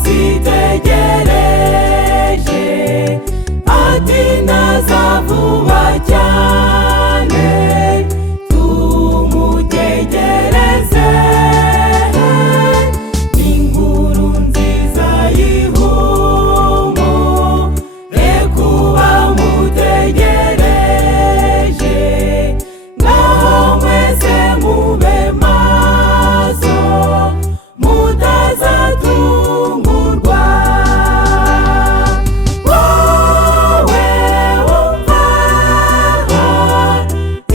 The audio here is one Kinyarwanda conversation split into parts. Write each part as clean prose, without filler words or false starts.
azitegereje ati naza vuba cyane tumutegereze. Inkuru nziza y'ihumure kuba mutegereje, ngaho mwese mube maso mutazatungurwa. Wowe wumva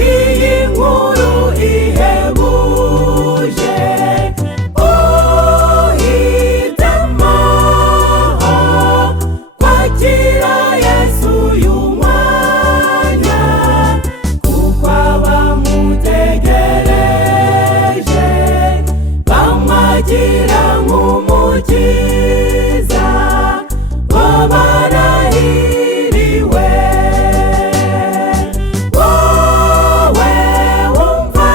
iyi nkuru ihebuje, uhitemo kwakira Yesu uyu mwanya, kuko abamutegereje bamwakira nk'umukiza, bo barahiriwe. Wowe wumva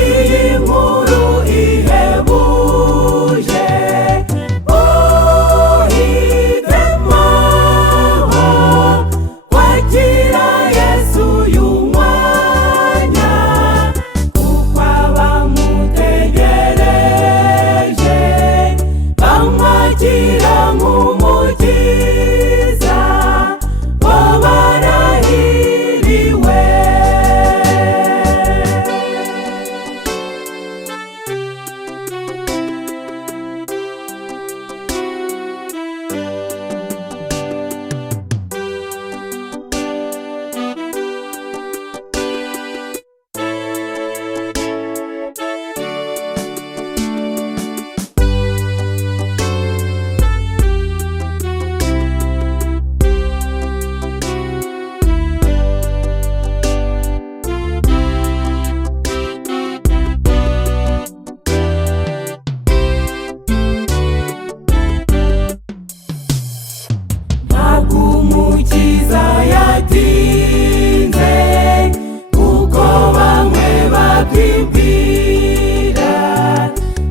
iyi nkuru ihebuje, uhitemo kwakira Yesu uyu mwanya, kuko abamutegereje bamwakira nk'umukiza, bo barahiriwe. Ntabwo umukiza yatinze kuko bamwe bakwibwira,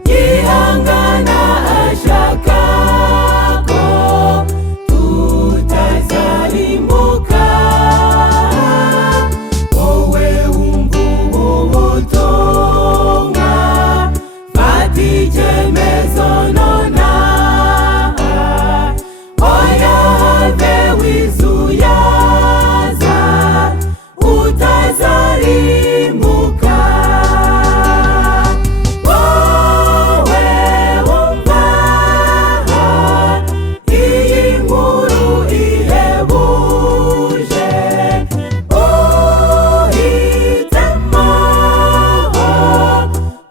yihangana ashaka ko tutazarimbuka. Wowe wumva ubu butumwa, fata icyemezo nonaha, oya have wizuyaza utazarimbuka. Wowe wumva iyi nkuru ihebuje, uhitemo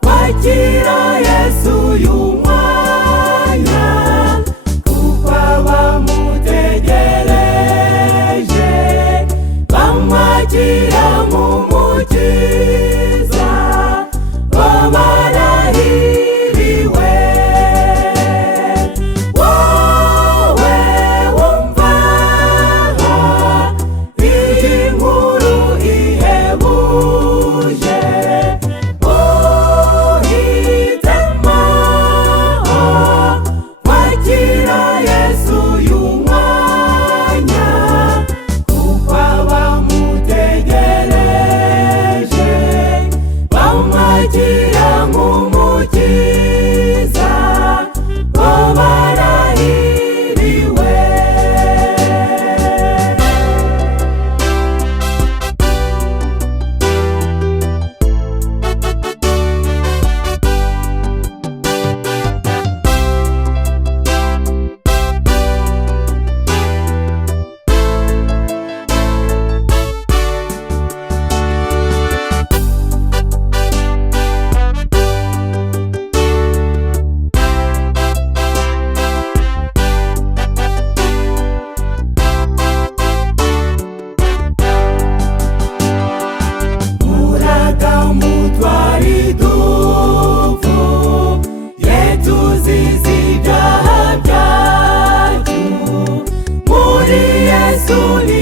kwakira Yesu uyu mwanya, kuko abamutegereje bamwakira nk'umukiza, bo barahiriwe. Wowe wumva iyi nkuru ihebuje, uhitemo kwakira Yesu uyu mwanya, kuko abamutegereje bamwakira nk'umukiza, bo barahiriwe. Yesu ni